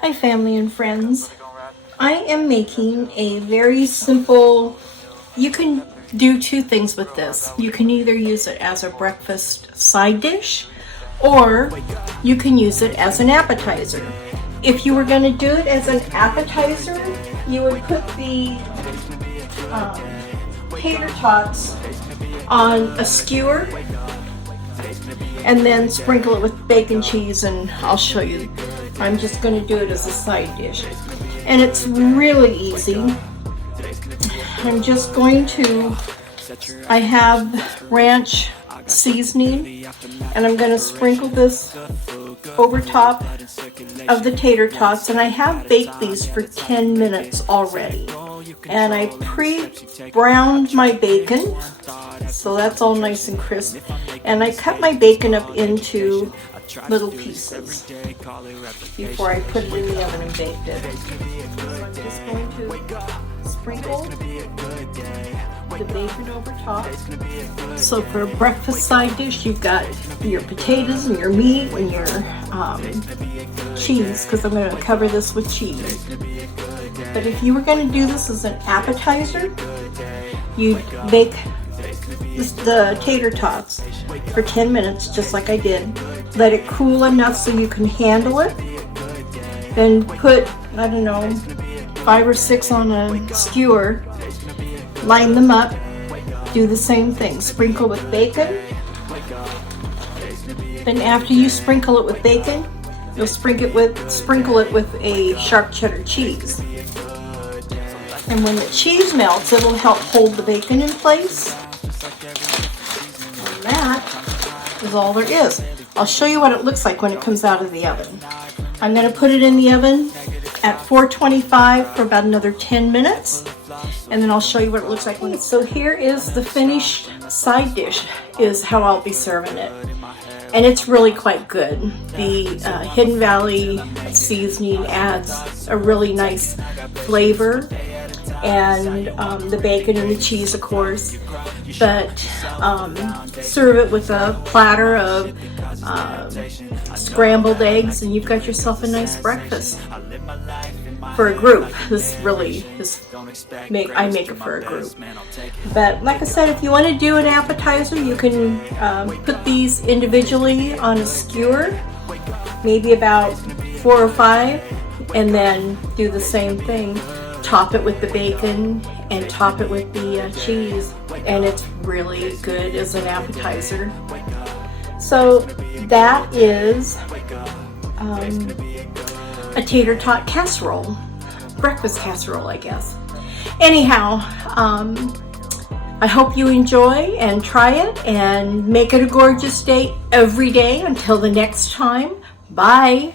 Hi family and friends. I am making a very simple, you can do two things with this. You can either use it as a breakfast side dish or you can use it as an appetizer. If you were going to do it as an appetizer, you would put the tater tots on a skewer and then sprinkle it with bacon cheese, and I'll show you. I'm just going to do it as a side dish. And it's really easy. I'm just going to, I have ranch seasoning, and I'm going to sprinkle this over top of the tater tots, and I have baked these for 10 minutes already. And I pre-browned my bacon, so that's all nice and crisp. And I cut my bacon up into little pieces before I put it in the oven and baked it. So I'm just going to sprinkle the bacon over top. So for a breakfast side dish, you've got your potatoes and your meat and your cheese, because I'm going to cover this with cheese. But if you were going to do this as an appetizer, you'd bake the tater tots for 10 minutes, just like I did. Let it cool enough so you can handle it. Then put, I don't know, 5 or 6 on a skewer. Line them up. Do the same thing. Sprinkle with bacon. Then after you sprinkle it with bacon, you'll sprinkle it with a sharp cheddar cheese. And when the cheese melts, it'll help hold the bacon in place. And that is all there is. I'll show you what it looks like when it comes out of the oven. I'm going to put it in the oven at 425 for about another 10 minutes. And then I'll show you what it looks like when it's... So here is the finished side dish, is how I'll be serving it. And it's really quite good. The Hidden Valley seasoning adds a really nice flavor, and the bacon and the cheese, of course. But serve it with a platter of scrambled eggs, and you've got yourself a nice breakfast for a group. This really is I make it for a group. But like I said, if you want to do an appetizer, you can put these individually on a skewer, maybe about 4 or 5, and then do the same thing. Top it with the bacon and top it with the cheese, and it's really good as an appetizer. So that is a tater tot casserole, breakfast casserole, I guess. Anyhow, I hope you enjoy and try it and make it a gorgeous day every day until the next time. Bye.